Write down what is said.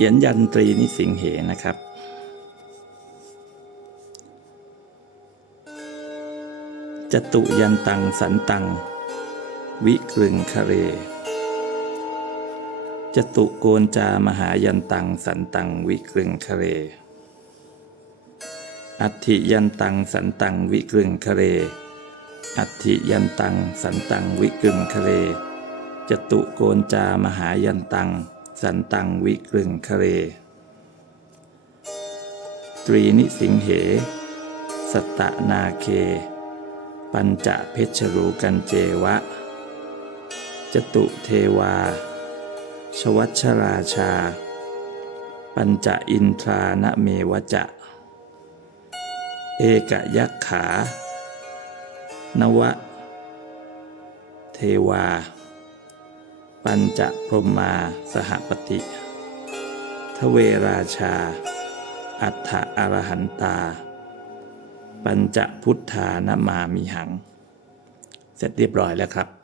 ขียนยันตรีนิสิงเหนะครับ จตุยันตังสันตัง วิกรึงคเร จตุโกนจามหายันตังสันตังวิกรึงคเร อัติยันตังสันตังวิกรึงคเร อัติยันตังสันตังวิกรึงคเร จตุโกนจามหายันตัง สันตังวิกรึงคะเร ตรีนิสิงเห สตตนาเค ปัญจะเพชรูกันเจวะ จตุเทวา ชวัชราชา ปัญจะอินทรานเมวจะ เอกยักขา นวะ เทวา ปัญจพรมมาสหปฏิทเวราชา อัฏฐอรหันตา ปัญจพุทธานามามิหัง เสร็จเรียบร้อยแล้วครับ